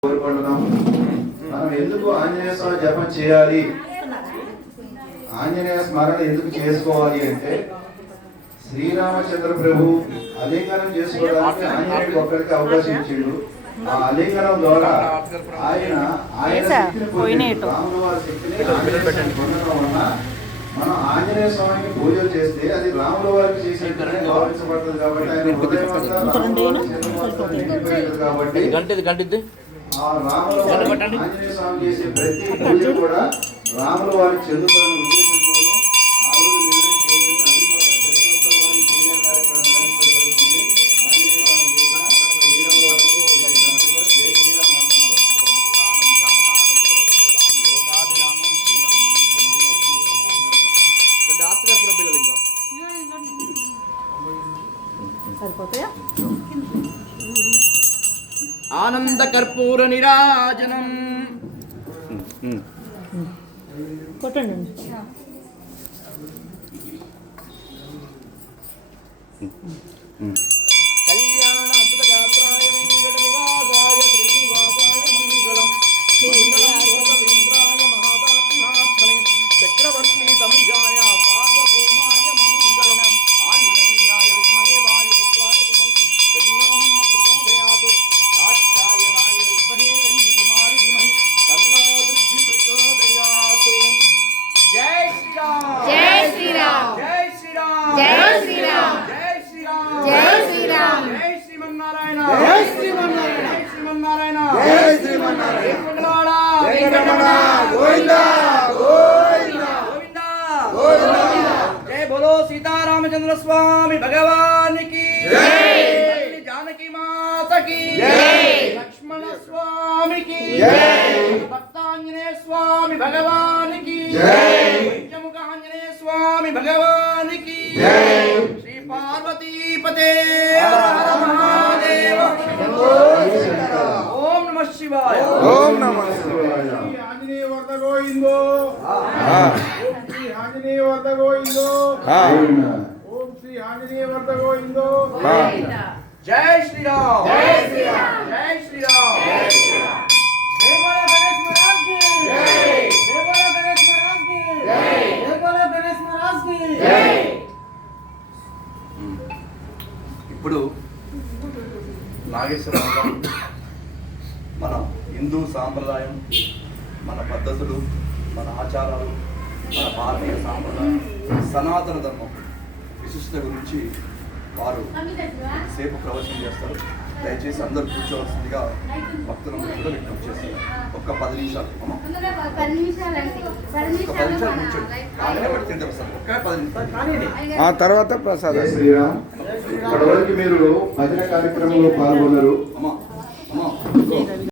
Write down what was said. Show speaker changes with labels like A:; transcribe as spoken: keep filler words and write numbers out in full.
A: కోరుకుంటున్నాము. మనం ఎందుకు ఆంజనేయ స్వామి జపం చేయాలి, ఆంజనేయ స్మరణ ఎందుకు చేసుకోవాలి అంటే శ్రీరామచంద్ర ప్రభు అలింగనం చేసుకోవడానికి ఆంజనేయుడికి ఒక్కడికి అవకాశం ఇచ్చిండు. ఆ అలింగనం ద్వారా ఆయన ఆయన శక్తిని పొందిండు. రాముల వారి శక్తిని పొందడం వలన మనం ఆంజనేయ స్వామికి పూజలు చేస్తే అది రాముల వారికి చేసినట్టుగానే భావించబడుతుంది. కాబట్టి ఆయన హృదయం అంతా కాబట్టి ఆ రాముల వారి ఆంజనేయ స్వామి చేసే ప్రతి పూజ కూడా రాముల వారికి చెందుతున్న ఉద్దేశంతో ఆ రోజు నిర్ణయం చేసింది. అందుకోసం ప్రతి ఒక్కరు కూడా ఈ పూజా కార్యక్రమం నిర్వహించబడుతుంది. ఆంజనేయ స్వామి చేసిన శ్రీరామ వారికి జై శ్రీరామ్ అంటున్నారు.
B: ఆనంద కర్పూర నిరాజనం
C: కొట్టండి.
B: కళ్యాణ అద్భుత గాత్రాయ వెంకట నివాసాయ శ్రీనివాసాయ మంగళం మంగళేంద్రాయ మహాపాత్మనే చక్రవర్తి తమిజాయ సార్వభౌమాయ మంగళం ఆంజనేయాయ విద్మహే వాయుపుత్రాయ జన్మోహం ప్రచోదయాతు కాత్యాయనాయ విద్మహే కన్యాకుమారి ధీమహి తన్నో దుర్గి ప్రచోదయాతు. జై శ్రీరామ్
D: జై శ్రీరామ్
B: జై శ్రీరామ్
D: జై శ్రీరామ్
B: జై శ్రీరామ్
D: జై శ్రీరామ్
B: జై శ్రీమన్నారాయణ
D: జై శ్రీమన్నారాయణ
B: జై శ్రీమన్నారాయణ
D: జై శ్రీమన్నారాయణ
B: వెంకటరమణ
D: వెంకటరమణ గోవిందా గోవిందా
B: గోవిందా గోవిందా. జై బోలో సీతారామచంద్ర స్వామి భగవాన్ కి
D: జై.
B: తల్లి జానకి మాత కి
D: జై.
B: లక్ష్మణ స్వామి కి
D: జై.
B: భక్తాంజనేయ స్వామి భగవాన్ కి
D: జై.
B: పంచముఖ ఆంజనేయ స్వామి భగవాన్ కి
D: జై.
B: శ్రీ పార్వతీపతే హర హర మహాదేవ ఓం నమః శివాయ.
E: ఓం నమః
A: శివాయ.
E: ఆంజనేయ వరద గోవిందో ఓం శ్రీ ఆంజనేయ వరద గోవిందో ఓం శ్రీ ఆంజనేయ వరద గోవిందో.
B: జై శ్రీరామ్
D: జై శ్రీరామ్
B: జై శ్రీరామ్
D: జై శ్రీరామ్
B: జై బోలో గణేష్ మహారాజ్ కి
D: జై.
B: జై బోలో గణేష్ మహారాజ్ కి
D: జై.
B: జై బోలో గణేష్ మహారాజ్ కి
D: జై.
F: ఇప్పుడు నాగేశ్వరరావు గారు మన హిందూ సాంప్రదాయం, మన పద్ధతులు, మన ఆచారాలు, మన భారతీయ సాంప్రదాయం, సనాతన ధర్మం విశిష్టత గురించి వారు సేపు ప్రవచనం చేస్తారు. దయచేసి అందరూ కూర్చోవలసిందిగా భక్తులందరూ కూడా విజ్ఞప్తి చేస్తారు. ఒక్క పది నిమిషాలు అమ్మ.
D: పది నిమిషాలండి పది
F: ఒక్క పది నిమిషాలు
D: నిమిషాలు
F: కూర్చోండి. నానే బట్టి తింటే వస్తారు. ఒక్క పది నిమిషాలు
E: ఆ తర్వాత ప్రసాద్
A: జై శ్రీరామ్. ఇప్పటివరకు మీరు భజన కార్యక్రమంలో పాల్గొన్నారు.
F: అమ్మ అమ్మ